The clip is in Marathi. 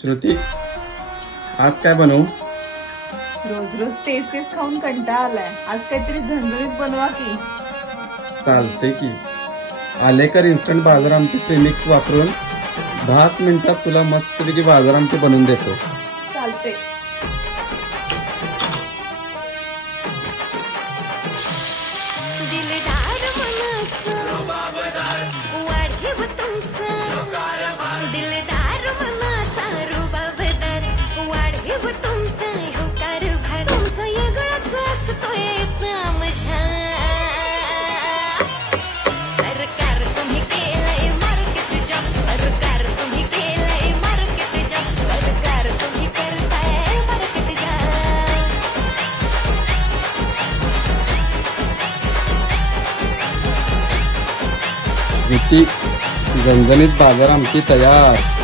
श्रुती, आज काय बनवू? रोज रोज तेच तेच खाऊन कंटाळा आलाय. आज काहीतरी झणझणीत बनवा की. चालते की. आलेकर इन्स्टंट बाजार आमटी प्रेमिक्स वापरून 10 मिनिटात तुला मस्तपैकी बाजार आमटी बनवून देतो. चालते. श्रुती, झणझणीत बाजार आमटी तयार.